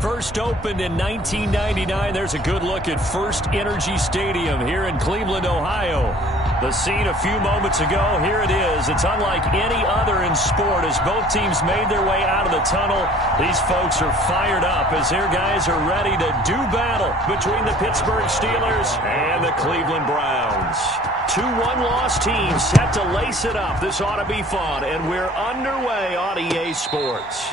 First opened in 1999. There's a good look at First Energy Stadium here in Cleveland, Ohio. The scene a few moments ago, here it is. It's unlike any other in sport as both teams made their way out of the tunnel. These folks are fired up as their guys are ready to do battle between the Pittsburgh Steelers and the Cleveland Browns. Two one-loss teams set to lace it up. This ought to be fun, and we're underway on EA Sports.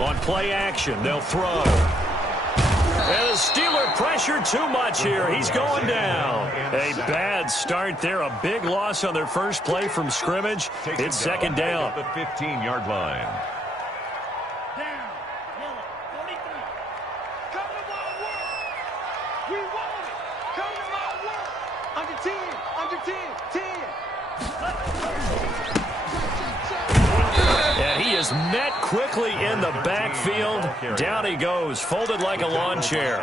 On play action, they'll throw. And the Steeler pressure too much here. He's going down. A bad start there. A big loss on their first play from scrimmage. It's second down. The 15-yard line. Met quickly in the backfield. Down he goes, folded like a lawn chair.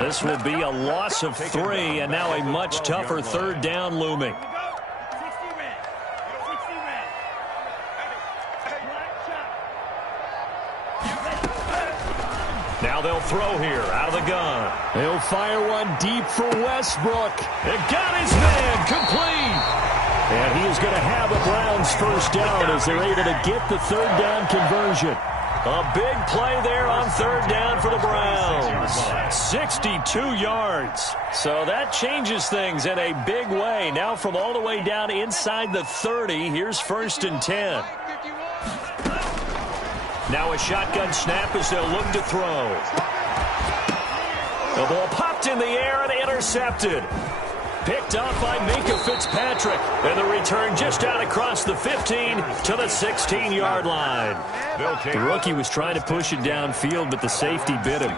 This will be a loss of 3, and now a much tougher third down looming. Now they'll throw here, out of the gun. He'll fire one deep for Westbrook. It got his man, complete. And he is going to have a Browns first down as they're able to get the third down conversion. A big play there on third down for the Browns. 62 yards. So that changes things in a big way. Now from all the way down inside the 30, here's first and 10. Now a shotgun snap as they'll look to throw. The ball popped in the air and intercepted. Picked up by Minkah Fitzpatrick. And the return just out across the 15 to the 16-yard line. The rookie was trying to push it downfield, but the safety bit him.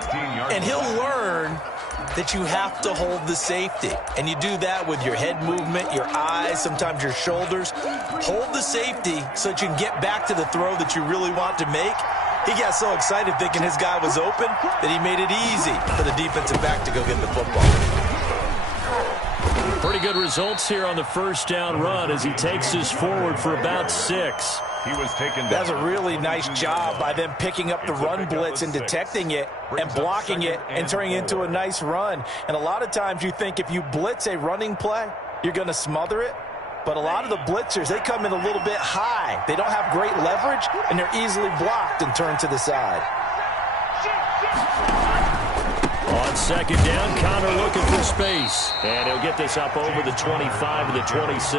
And he'll learn that you have to hold the safety. And you do that with your head movement, your eyes, sometimes your shoulders. Hold the safety so that you can get back to the throw that you really want to make. He got so excited thinking his guy was open that he made it easy for the defensive back to go get the football. Pretty good results here on the first down run as he takes us forward for about 6. He was taken down. That's a really nice job by them picking up the run blitz and detecting it and blocking it and turning it into a nice run. And a lot of times you think if you blitz a running play, you're going to smother it. But a lot of the blitzers, they come in a little bit high. They don't have great leverage, and they're easily blocked and turned to the side. On second down, Connor looking for space. And he'll get this up over the 25 to the 26.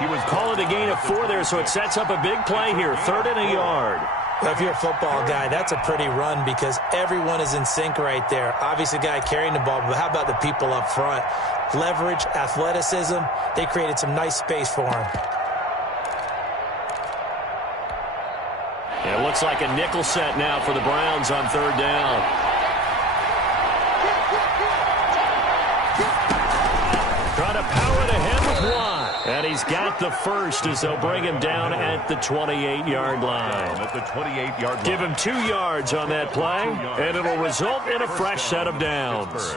He was calling a gain of 4 there, so it sets up a big play here. 3rd and a yard. If you're a football guy, that's a pretty run because everyone is in sync right there. Obviously, the guy carrying the ball, but how about the people up front? Leverage, athleticism, they created some nice space for him. It looks like a nickel set now for the Browns on 3rd down. Trying to power it ahead with 1. And he's got the first as they'll bring him down at the 28-yard line. At the 28-yard line. Give him 2 yards on that play, and it'll result in a fresh set of downs.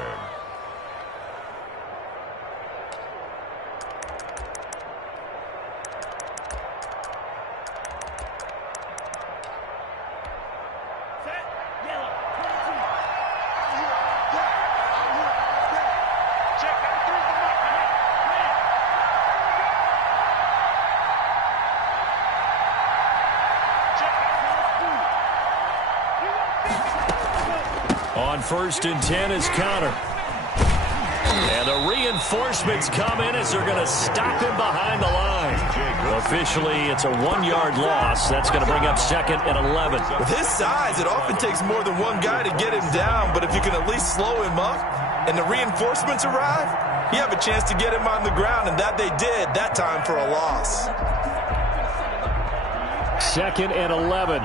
On 1st and 10 is Connor. And the reinforcements come in as they're going to stop him behind the line. Officially, it's a 1-yard loss. That's going to bring up 2nd and 11. With his size, it often takes more than one guy to get him down. But if you can at least slow him up and the reinforcements arrive, you have a chance to get him on the ground. And that they did that time for a loss. 2nd and 11.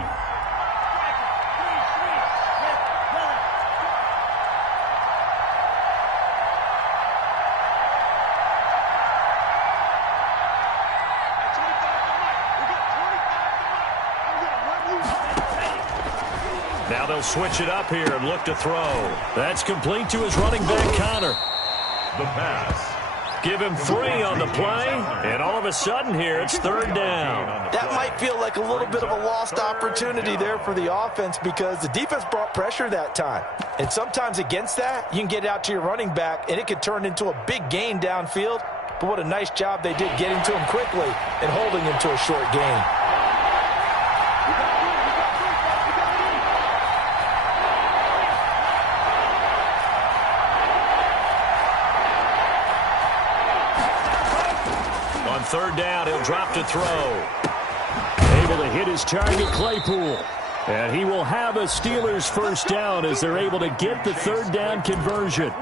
they'll switch it up here and look to throw. That's complete to his running back, Connor. The pass. Give him 3 on the play, and all of a sudden here, it's 3rd down. That might feel like a little bit of a lost opportunity there for the offense because the defense brought pressure that time. And sometimes against that, you can get out to your running back, and it could turn into a big gain downfield. But what a nice job they did getting to him quickly and holding him to a short gain. On 3rd down, he'll drop to throw. Able to hit his target, Claypool. And he will have a Steelers 1st down as they're able to get the 3rd down conversion.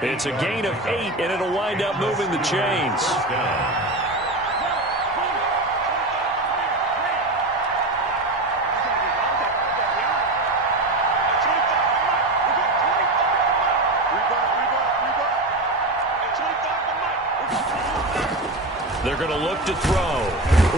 It's a gain of 8, and it'll wind up moving the chains. They're going to look to throw.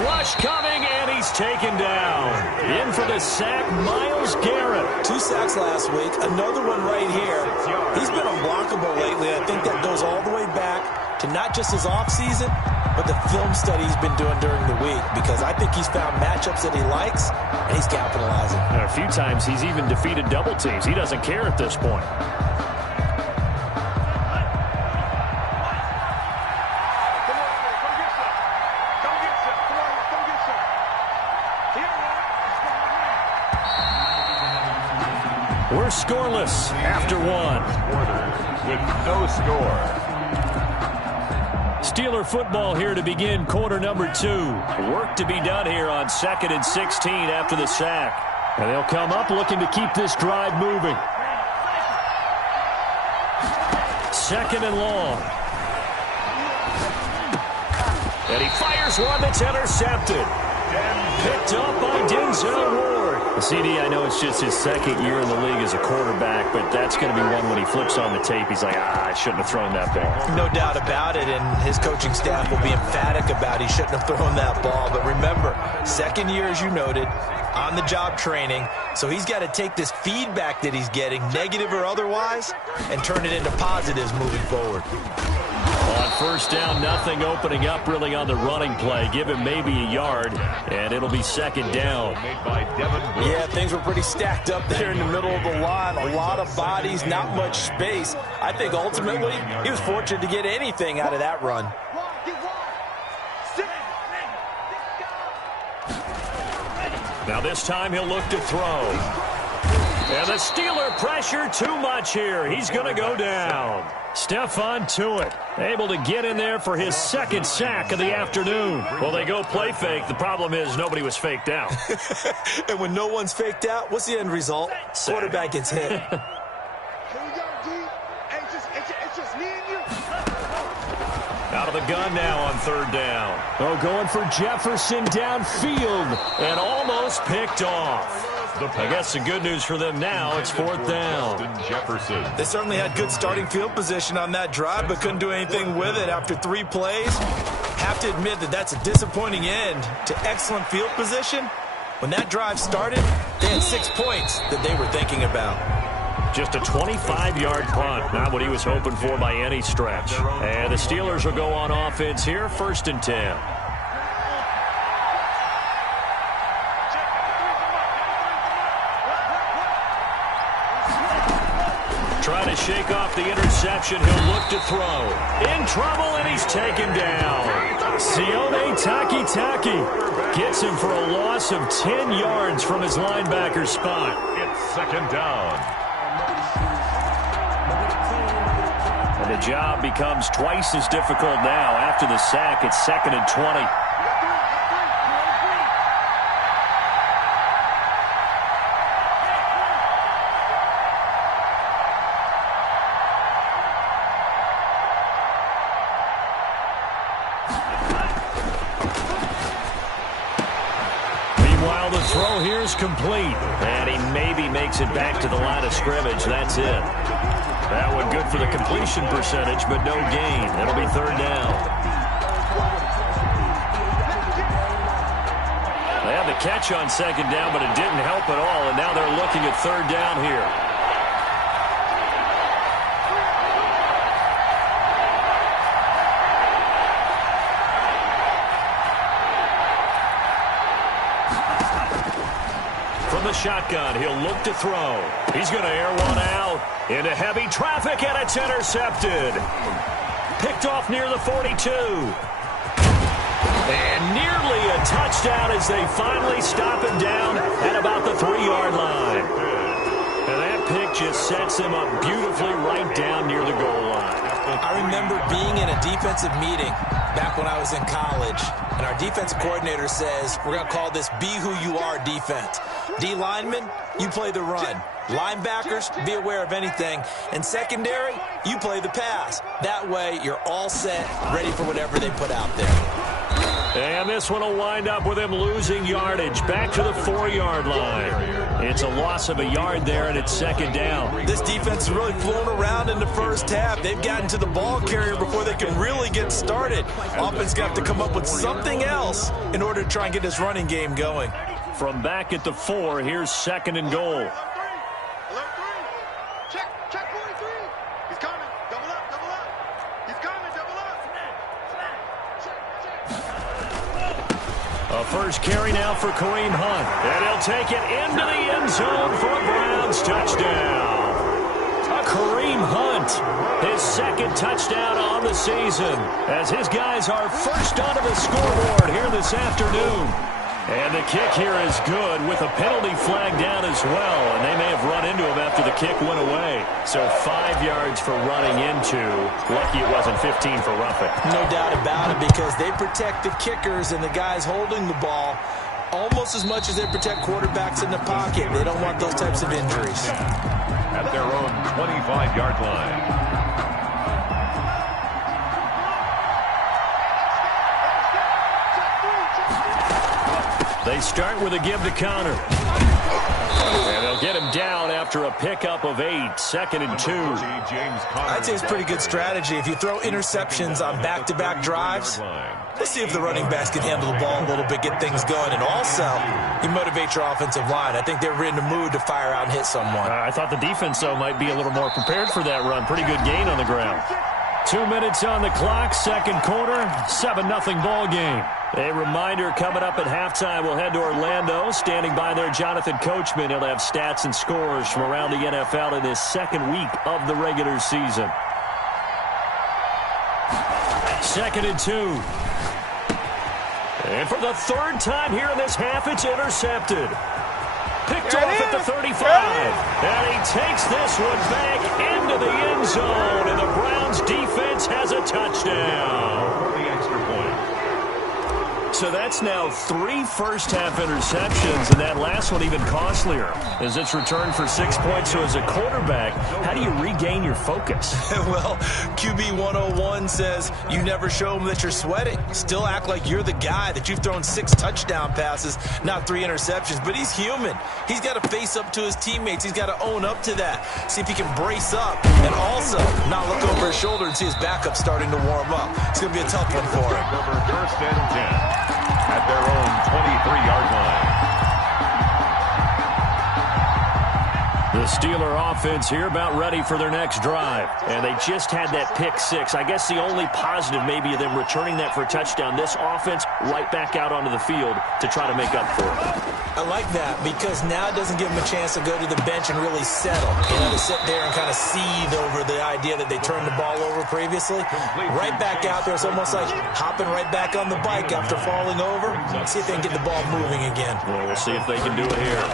Rush coming, and he's taken down. In for the sack, Myles Garrett. 2 sacks last week, another one right here. He's been unblockable lately. I think that goes all the way back to not just his offseason, but the film study he's been doing during the week, because I think he's found matchups that he likes, and he's capitalizing. And a few times he's even defeated double teams. He doesn't care at this point. We're scoreless after 1. With no score. Steeler football here to begin quarter number 2. Work to be done here on 2nd and 16 after the sack. And they'll come up looking to keep this drive moving. 2nd and long. And he fires one that's intercepted. Picked up by Denzel Ward. The CD, I know it's just his 2nd year in the league as a quarterback, but that's going to be one when he flips on the tape. He's like, I shouldn't have thrown that ball. No doubt about it, and his coaching staff will be emphatic about he shouldn't have thrown that ball. But remember, 2nd year, as you noted, on-the-job training, so he's got to take this feedback that he's getting, negative or otherwise, and turn it into positives moving forward. On 1st down, nothing opening up really on the running play. Give him maybe a yard, and it'll be 2nd down. Yeah, things were pretty stacked up there in the middle of the line. A lot of bodies, not much space. I think ultimately he was fortunate to get anything out of that run. Now this time he'll look to throw. And the Steeler pressure too much here. He's going to go down. Stephon Tuitt able to get in there for his 2nd sack of the afternoon. Well, they go play fake. The problem is nobody was faked out. And when no one's faked out, what's the end result? Quarterback gets hit. Out of the gun now on 3rd down. Oh, going for Jefferson downfield and almost picked off. I guess the good news for them now, it's 4th down. They certainly had good starting field position on that drive, but couldn't do anything with it after 3 plays. Have to admit that that's a disappointing end to excellent field position. When that drive started, they had 6 points that they were thinking about. Just a 25-yard punt, not what he was hoping for by any stretch. And the Steelers will go on offense here, 1st and 10. Trying to shake off the interception. He'll look to throw. In trouble, and he's taken down. Sione Takitaki gets him for a loss of 10 yards from his linebacker spot. It's 2nd down. And the job becomes twice as difficult now. After the sack, it's 2nd and 20. Meanwhile, the throw here is complete. And he maybe makes it back to the line of scrimmage. That's it. That one good for the completion percentage, but no gain. It'll be 3rd down. They have the catch on second down, but it didn't help at all, and now they're looking at third down here. From the shotgun, he'll look to throw. He's going to air one out into heavy traffic, and it's intercepted. Picked off near the 42. And nearly a touchdown as they finally stop him down at about the 3-yard line. And that pick just sets him up beautifully right down near the goal line. I remember being in a defensive meeting back when I was in college, and our defensive coordinator says, we're going to call this Be Who You Are defense. D linemen, you play the run. Linebackers, be aware of anything. And secondary, you play the pass. That way, you're all set, ready for whatever they put out there. And this one will wind up with him losing yardage back to the 4-yard line. It's a loss of a yard there, and it's second down. This defense is really flown around in the first half. They've gotten to the ball carrier before they can really get started. Offense got to come up with something else in order to try and get this running game going. From back at the 4, here's second and goal. Alert 3. Check 43. He's coming. Double up. He's coming, double up. A first carry now for Kareem Hunt. And he'll take it into the end zone for a Browns touchdown. Kareem Hunt, his second touchdown on the season, as his guys are first onto the scoreboard here this afternoon. And the kick here is good with a penalty flag down as well. And they may have run into him after the kick went away. So 5 yards for running into. Lucky it wasn't 15 for roughing. No doubt about it, because they protect the kickers and the guys holding the ball almost as much as they protect quarterbacks in the pocket. They don't want those types of injuries. At their own 25-yard line. They start with a give to counter. And they'll get him down after a pickup of 8, second and 2. I'd say it's a pretty good strategy. If you throw interceptions on back-to-back drives, let's see if the running backs can handle the ball a little bit, get things going. And also, you motivate your offensive line. I think they're in the mood to fire out and hit someone. I thought the defense, though, might be a little more prepared for that run. Pretty good gain on the ground. 2 minutes on the clock, second quarter, 7-0 ball game. A reminder, coming up at halftime, we'll head to Orlando. Standing by there, Jonathan Coachman. He'll have stats and scores from around the NFL in this second week of the regular season. Second and 2. And for the third time here in this half, it's intercepted. Picked off at the 35. And he takes this one back into the end zone. And the Browns defense has a touchdown. The extra point. So that's now 3 first-half interceptions, and that last one even costlier as it's returned for 6 points. So as a quarterback, how do you regain your focus? Well, QB 101 says you never show them that you're sweating. Still act like you're the guy, that you've thrown 6 touchdown passes, not 3 interceptions. But he's human. He's got to face up to his teammates. He's got to own up to that. See if he can brace up and also not look over his shoulder and see his backup starting to warm up. It's going to be a tough one for him. Over first and 10. At their own 23-yard line. The Steeler offense here about ready for their next drive. And they just had that pick 6. I guess the only positive maybe of them returning that for a touchdown. This offense right back out onto the field to try to make up for it. I like that, because now it doesn't give them a chance to go to the bench and really settle. You know, to sit there and kind of seethe over the idea that they turned the ball over previously. Right back out there, it's almost like hopping right back on the bike after falling over. See if they can get the ball moving again. Well, we'll see if they can do it here.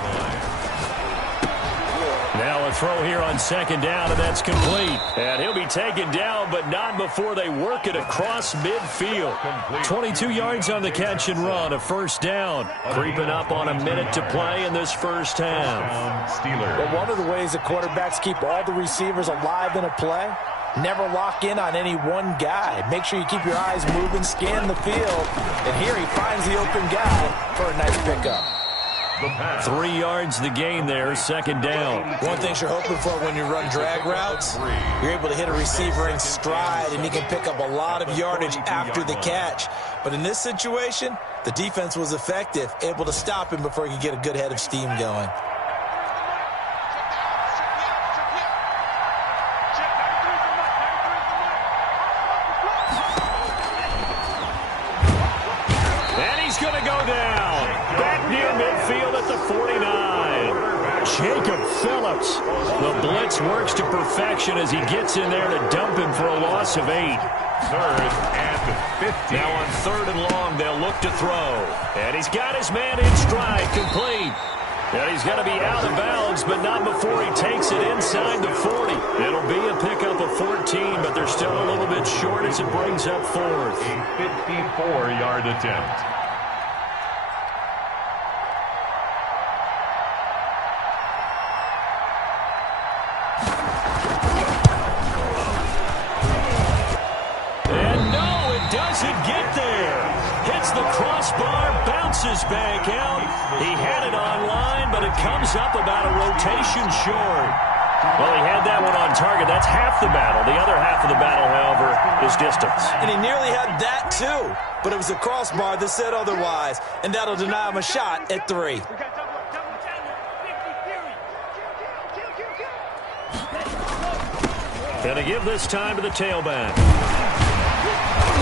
Now a throw here on second down, and that's complete. And he'll be taken down, but not before they work it across midfield. 22 yards on the catch and run, a first down. Creeping up on a minute to play in this first half. Steelers. Well, one of the ways the quarterbacks keep all the receivers alive in a play, never lock in on any one guy. Make sure you keep your eyes moving, scan the field. And here he finds the open guy for a nice pickup. The pass. 3 yards the gain there, second down. One thing you're hoping for when you run drag routes, you're able to hit a receiver in stride, and he can pick up a lot of yardage after the catch. But in this situation, the defense was effective, able to stop him before he could get a good head of steam going. Going to go down. Back near midfield at the 49. Jacob Phillips. The blitz works to perfection as he gets in there to dump him for a loss of 8. 3rd and 15. Now on 3rd and long, they'll look to throw. And he's got his man in stride, complete. And he's going to be out of bounds, but not before he takes it inside the 40. It'll be a pickup of 14, but they're still a little bit short as it brings up 4th. A 54-yard attempt. Bounces back out. He had it online, but it comes up about a rotation short. Well, he had that one on target. That's half the battle. The other half of the battle, however, is distance. And he nearly had that, too. But it was a crossbar that said otherwise, and that'll deny him a shot at 3. Gonna give this time to the tailback.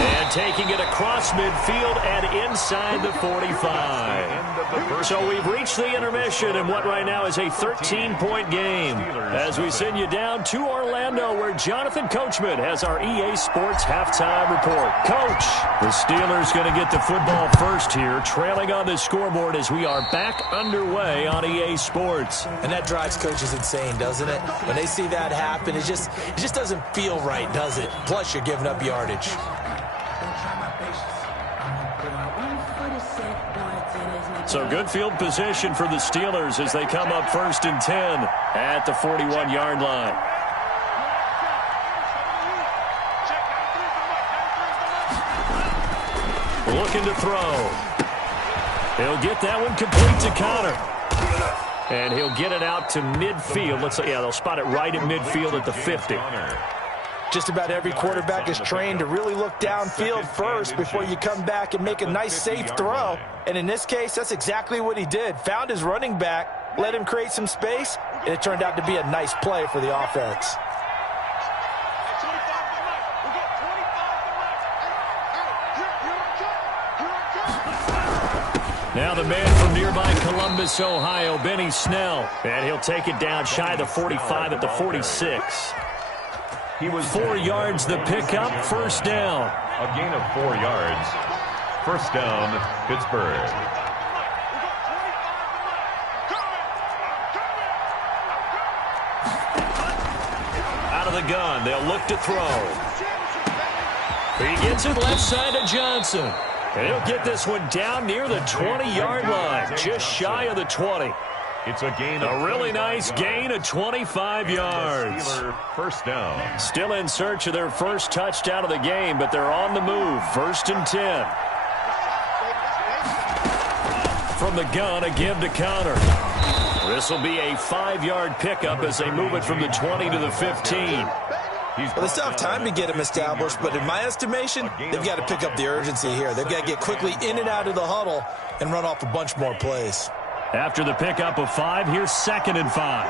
And taking it across midfield and inside the 45. So we've reached the intermission in what right now is a 13-point game. As we send you down to Orlando, where Jonathan Coachman has our EA Sports halftime report. Coach, the Steelers going to get the football first here, trailing on the scoreboard as we are back underway on EA Sports. And that drives coaches insane, doesn't it? When they see that happen, it just doesn't feel right, does it? Plus, you're giving up yardage. So good field position for the Steelers as they come up 1st and 10 at the 41-yard line. Looking to throw. He'll get that one complete to Connor. And he'll get it out to midfield. Let's say, yeah, they'll spot it right in midfield at the 50. Just about every quarterback is trained to really look downfield first before you come back and make a nice, safe throw. And in this case, that's exactly what he did. Found his running back, let him create some space, and it turned out to be a nice play for the offense. Now the man from nearby Columbus, Ohio, Benny Snell. And he'll take it down shy of the 45 at the 46. He was 4 yards the pickup, first down. A gain of 4 yards. First down, Pittsburgh. Out of the gun, they'll look to throw. He gets it left side to Johnson. And he'll get this one down near the 20-yard line, just shy of the 20. It's a gain A really nice gain of 25 yards. First down. Still in search of their first touchdown of the game, but they're on the move. 1st and 10. From the gun, a give to Connor. This will be a 5-yard pickup as they move it from the 20 to the 15. Well, they still have time to get him established, but in my estimation, they've got to pick up the urgency here. They've got to get quickly in and out of the huddle and run off a bunch more plays. After the pickup of 5, here's 2nd and 5.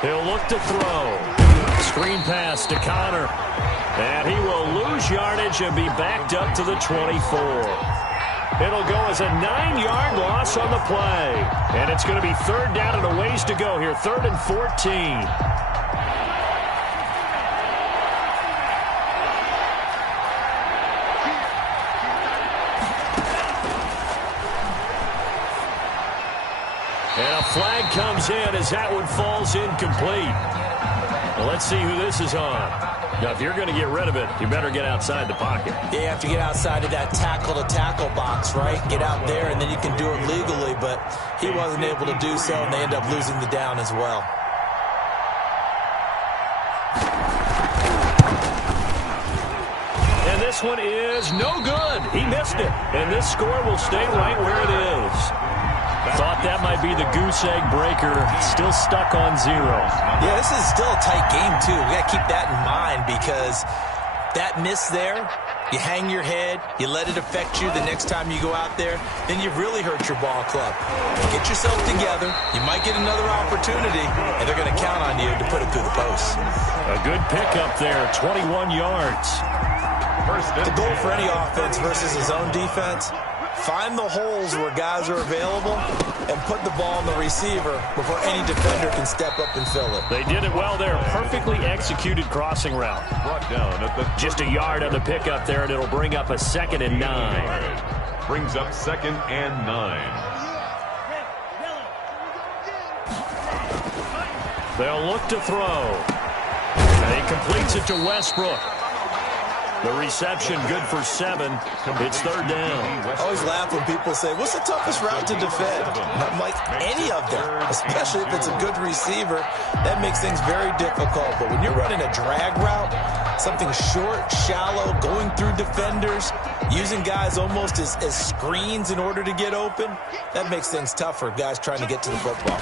He'll look to throw. Screen pass to Connor. And he will lose yardage and be backed up to the 24. It'll go as a 9-yard loss on the play. And it's going to be 3rd down and a ways to go here. 3rd and 14. And a flag comes in as that one falls incomplete. Well, let's see who this is on. Now, if you're going to get rid of it, you better get outside the pocket. Yeah, you have to get outside of that tackle-to-tackle box, right? Get out there, and then you can do it legally, but he wasn't able to do so, and they end up losing the down as well. And And this one is no good. He missed it. And this score will stay right where it is. Thought that might be the goose egg breaker. Still stuck on 0. Yeah, this is still a tight game, too. We got to keep that in mind because that miss there, you hang your head, you let it affect you the next time you go out there, then you've really hurt your ball club. Get yourself together. You might get another opportunity, and they're going to count on you to put it through the post. A good pickup there, 21 yards. The goal for any offense versus his own defense, find the holes where guys are available and put the ball on the receiver before any defender can step up and fill it. They did it well there. Perfectly executed crossing route. Brought down at the just a yard on the pickup there, and it'll bring up a 2nd and 9. Brings up 2nd and 9. They'll look to throw. And he completes it to Westbrook. The reception good for 7. It's 3rd down. I always laugh when people say, what's the toughest route to defend? And I'm like, any of them, especially if it's a good receiver. That makes things very difficult. But when you're running a drag route, something short, shallow, going through defenders, using guys almost as screens in order to get open, that makes things tough for guys trying to get to the football.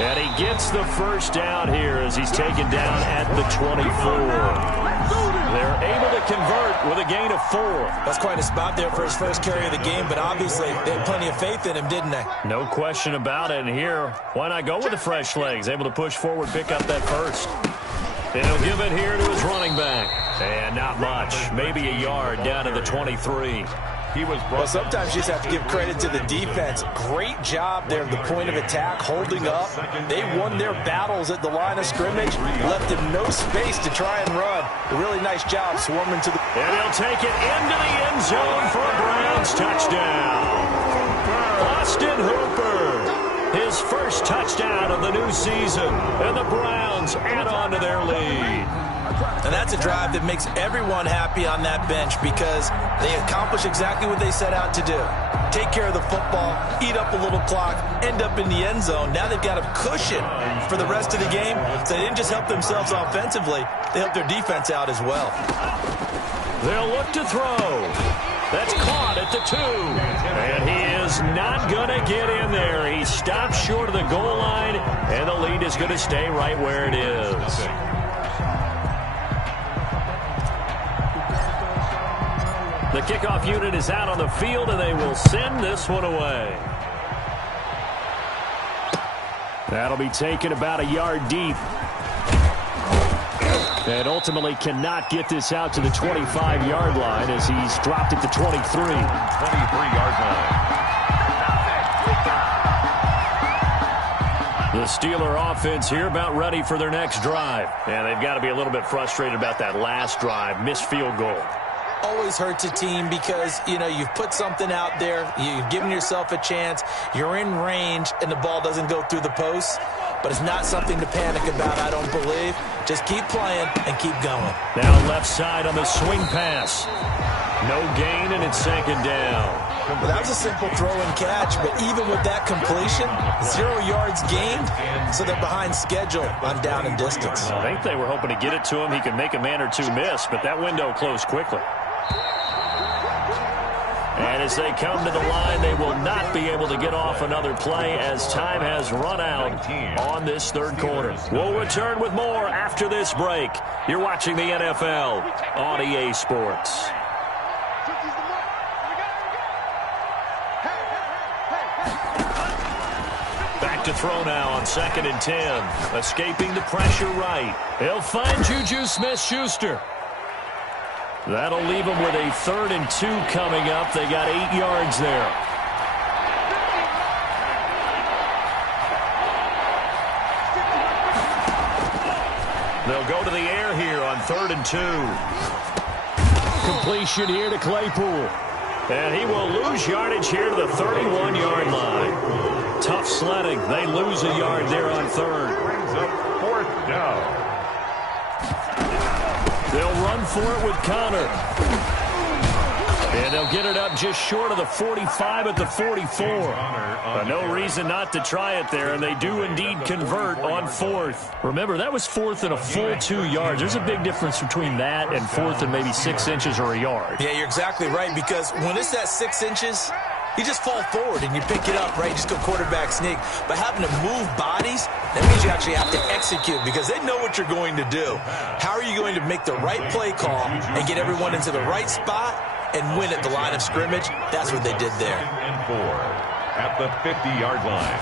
And he gets the first down here as he's taken down at the 24. They're able to convert with a gain of 4. That's quite a spot there for his first carry of the game, but obviously they had plenty of faith in him, didn't they? No question about it. And here, why not go with the fresh legs? Able to push forward, pick up that first. And he'll give it here to his running back. And not much. Maybe a yard down to the 23. Well, sometimes you just have to give credit to the defense. Great job there at the point of attack, holding up. They won their battles at the line of scrimmage, left him no space to try and run. A really nice job swarming to the... And he'll take it into the end zone for a Browns touchdown. Austin Hooper, his first touchdown of the new season, and the Browns add on to their lead. And that's a drive that makes everyone happy on that bench because they accomplish exactly what they set out to do. Take care of the football, eat up a little clock, end up in the end zone. Now they've got a cushion for the rest of the game. So they didn't just help themselves offensively, they helped their defense out as well. They'll look to throw. That's caught at the 2. And he is not going to get in there. He stops short of the goal line, and the lead is going to stay right where it is. The kickoff unit is out on the field, and they will send this one away. That'll be taken about a yard deep. And ultimately cannot get this out to the 25-yard line as he's dropped at the 23. 23-yard line. The Steeler offense here about ready for their next drive. And they've got to be a little bit frustrated about that last drive, missed field goal. Always hurts a team because, you know, you've put something out there, you've given yourself a chance, you're in range, and the ball doesn't go through the posts. But it's not something to panic about, I don't believe. Just keep playing and keep going. Now left side on the swing pass. No gain, and it's 2nd down. Well, that was a simple throw and catch, but even with that completion, 0 yards gained, so they're behind schedule on down and distance. I think they were hoping to get it to him. He could make a man or two miss, but that window closed quickly. And as they come to the line, they will not be able to get off another play as time has run out on this 3rd quarter. We'll return with more after this break. You're watching the NFL on EA Sports. Back to throw now on 2nd and 10. Escaping the pressure right. He'll find Juju Smith-Schuster. That'll leave them with a 3rd and 2 coming up. They got 8 yards there. They'll go to the air here on 3rd and 2. Completion here to Claypool. And he will lose yardage here to the 31-yard line. Tough sledding. They lose a yard there on 3rd. Brings up 4th down. They'll run for it with Connor. And they'll get it up just short of the 45 at the 44. No reason not to try it there, and they do indeed convert on fourth. Remember, that was fourth and a full 2 yards. There's a big difference between that and fourth and maybe 6 inches or a yard. Yeah, you're exactly right, because when it's that 6 inches, you just fall forward and you pick it up, right? You just go quarterback sneak. But having to move bodies, that means you actually have to execute because they know what you're going to do. How are you going to make the right play call and get everyone into the right spot and win at the line of scrimmage? That's what they did there. And 4 at the 50-yard line.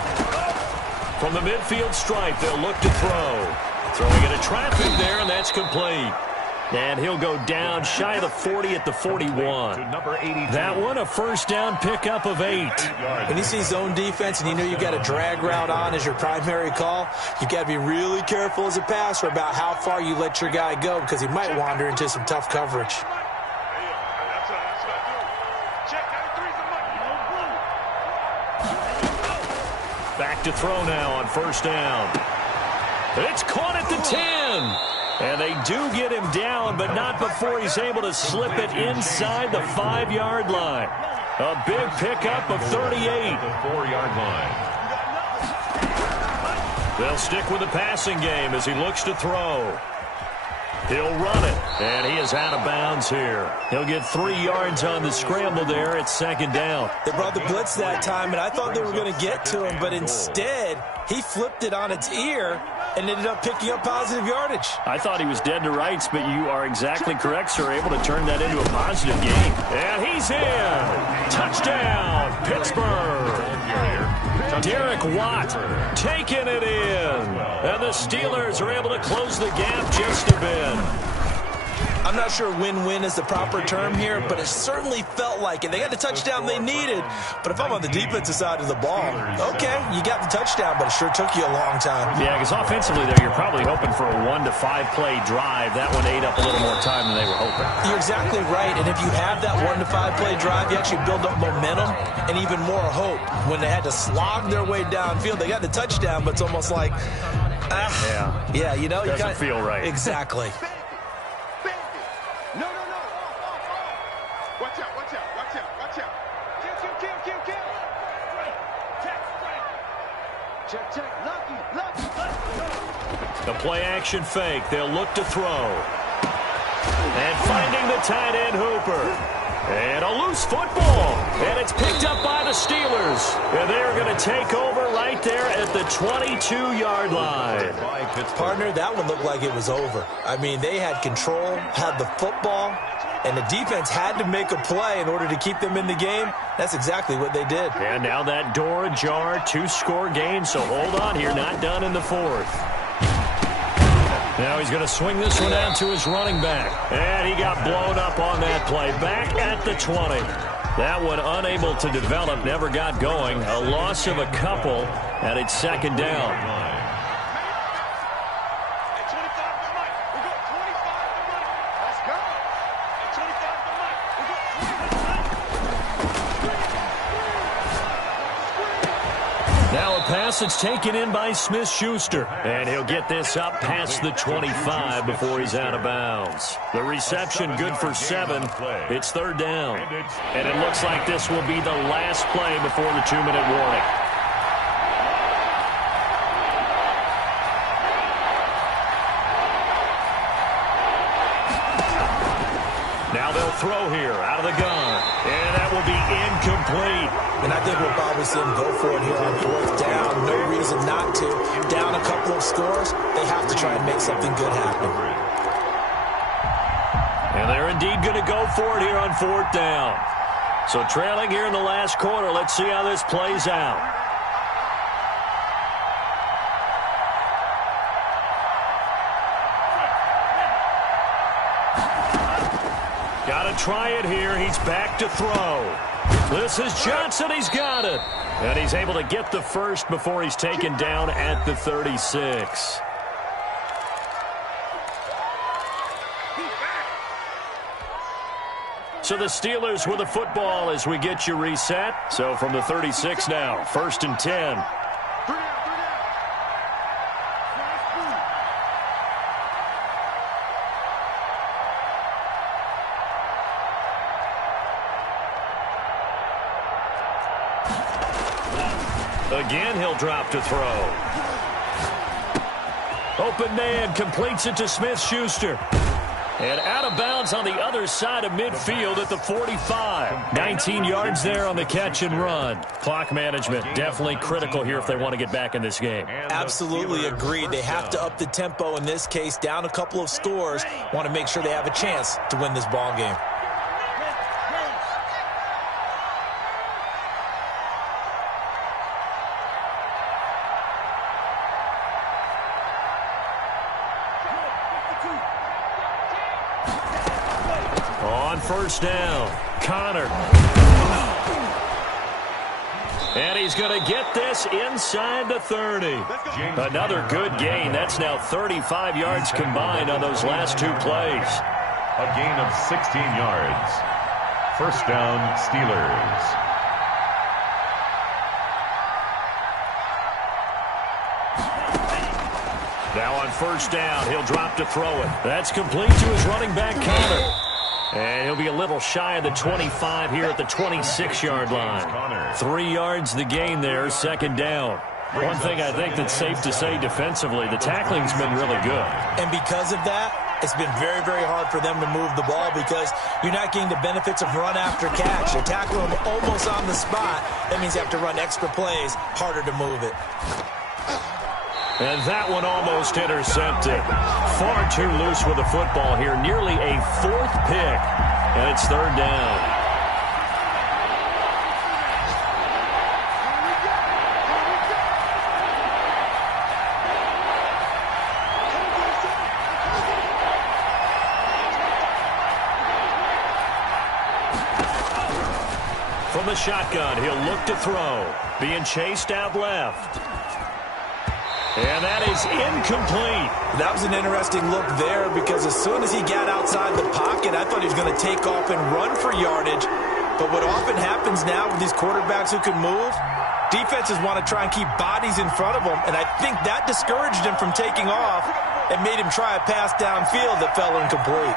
From the midfield stripe, they'll look to throw. Throwing into traffic there, and that's complete. And he'll go down shy of the 40 at the 41. That one, a first down pickup of 8. When you see zone defense and you know you've got a drag route on as your primary call, you've got to be really careful as a passer about how far you let your guy go because he might wander into some tough coverage. Back to throw now on first down. It's caught at the 10. And they do get him down, but not before he's able to slip it inside the 5-yard line. A big pickup of 38. The 4-yard line. They'll stick with the passing game as he looks to throw. He'll run it, and he is out of bounds here. He'll get 3 yards on the scramble there. It's second down. They brought the blitz that time, and I thought they were going to get to him, but instead he flipped it on its ear and ended up picking up positive yardage. I thought he was dead to rights, but you are exactly correct, sir. Able to turn that into a positive gain. And he's in. Touchdown, Pittsburgh. Derek Watt taking it in. And the Steelers are able to close the gap just a bit. I'm not sure win-win is the proper term here, but it certainly felt like it. They got the touchdown they needed, but if I'm on the defensive side of the ball, okay, you got the touchdown, but it sure took you a long time. Yeah, because offensively there, you're probably hoping for a 1 to 5 play drive. That one ate up a little more time than they were hoping. You're exactly right, and if you have that 1 to 5 play drive, you actually build up momentum and even more hope. When they had to slog their way downfield, they got the touchdown, but it's almost like, yeah, you know, doesn't feel right. Exactly. The play-action fake. They'll look to throw. And finding the tight end, Hooper. And a loose football. And it's picked up by the Steelers. And they're going to take over right there at the 22-yard line. Partner, that one looked like it was over. I mean, they had control, had the football, and the defense had to make a play in order to keep them in the game. That's exactly what they did. And now that door ajar, 2-score game, so hold on here, not done in the fourth. Now he's going to swing this one out to his running back. And he got blown up on that play. Back at the 20. That one unable to develop, never got going. A loss of a couple, and it's second down. Pass it's taken in by Smith-Schuster. And he'll get this up past the 25 before he's out of bounds. The reception good for 7. It's third down. And it looks like this will be the last play before the 2-minute warning. Now they'll throw here out of the gun. And that will be incomplete. And I think we'll probably see him go for it here on fourth down. No reason not to. Down a couple of scores, they have to try and make something good happen. And they're indeed going to go for it here on fourth down. So trailing here in the last quarter, let's see how this plays out. Got to try it here. He's back to throw. This is Johnson. He's got it. And he's able to get the first before he's taken down at the 36. So the Steelers with the football as we get you reset. So from the 36 now, 1st and 10. Again, he'll drop to throw. Open man completes it to Smith-Schuster. And out of bounds on the other side of midfield at the 45. 19 yards there on the catch and run. Clock management definitely critical here if they want to get back in this game. Absolutely agreed. They have to up the tempo in this case, down a couple of scores. Want to make sure they have a chance to win this ball game. On first down, Connor. And he's going to get this inside the 30. Another good gain. That's now 35 yards combined on those last two plays. A gain of 16 yards. First down, Steelers. Now on first down, he'll drop to throw it. That's complete to his running back, Connor. And he'll be a little shy of the 25 here at the 26-yard line. 3 yards the gain there, second down. One thing I think that's safe to say defensively, the tackling's been really good. And because of that, it's been very, very hard for them to move the ball because you're not getting the benefits of run after catch. You're tackling them almost on the spot. That means you have to run extra plays, harder to move it. And that one almost intercepted. Far too loose with the football here. Nearly a fourth pick. And it's third down. From the shotgun, he'll look to throw. Being chased out left. And that is incomplete. That was an interesting look there because as soon as he got outside the pocket, I thought he was going to take off and run for yardage. But what often happens now with these quarterbacks who can move, defenses want to try and keep bodies in front of them, and I think that discouraged him from taking off and made him try a pass downfield that fell incomplete.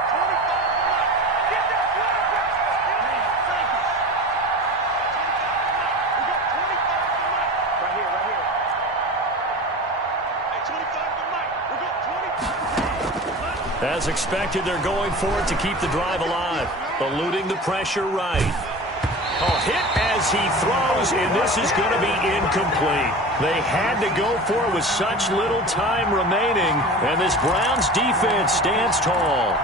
As expected, they're going for it to keep the drive alive. Eluding the pressure right. A hit as he throws, and this is going to be incomplete. They had to go for it with such little time remaining, and this Browns defense stands tall.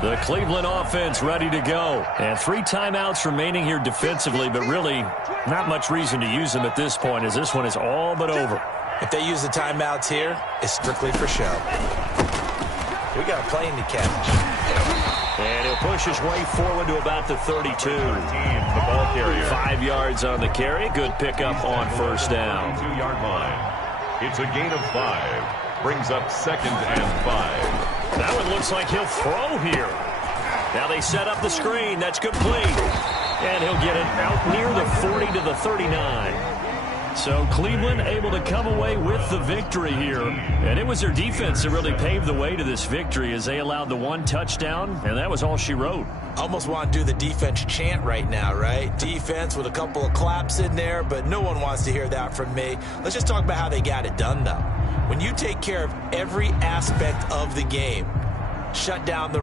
The Cleveland offense ready to go. And 3 timeouts remaining here defensively, but really not much reason to use them at this point as this one is all but over. If they use the timeouts here, it's strictly for show. We got a plane to catch. And he'll push his way forward to about the 32. The ball carrier. 5 yards on the carry. Good pickup on first down. 2-yard line. It's a gain of 5. Brings up 2nd and 5. That one looks like he'll throw here. Now they set up the screen. That's complete. And he'll get it out near the 40 to the 39. So Cleveland able to come away with the victory here. And it was their defense that really paved the way to this victory as they allowed the 1 touchdown, and that was all she wrote. Almost want to do the defense chant right now, right? Defense with a couple of claps in there, but no one wants to hear that from me. Let's just talk about how they got it done, though. When you take care of every aspect of the game, shut down the